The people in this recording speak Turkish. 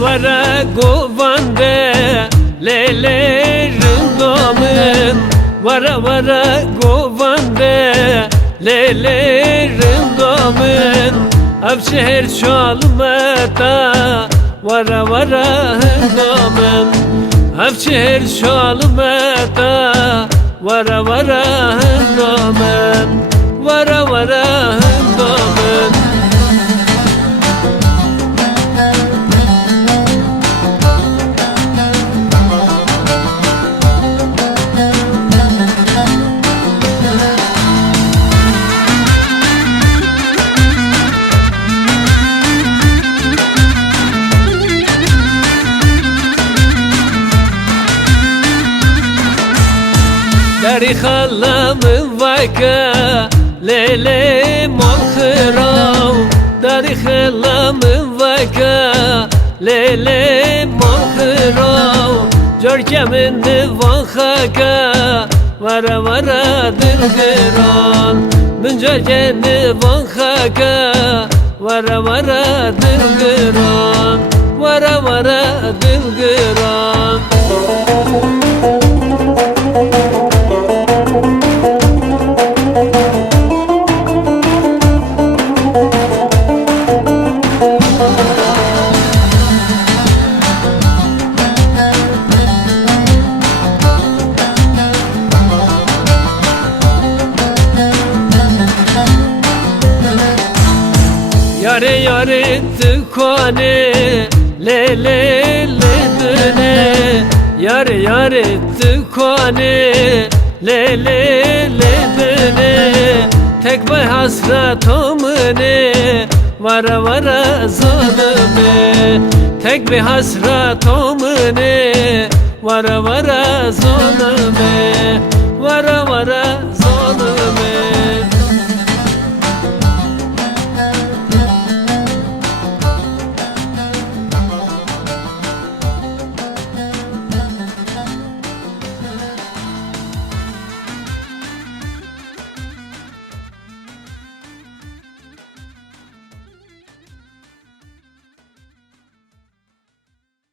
vara govande lelerin domin Vara vara govande lelerin domin Av şehir şalmeta vara vara domin Av şehir şalmeta vara vara domin Vara vara domin Dari khalamın vaka lele monkhirav Dari khalamın vaka lele monkhirav Jorkemin van khaka vara vara dilgiran Min jorkemin van khaka vara vara dilgiran Vara vara dilgiran Yare yare tıkane le le le döne Yare yare tıkane le le le döne Tek bay hasratomune vara vara zulme Tek bay hasratomune vara vara zulme Vara vara zulme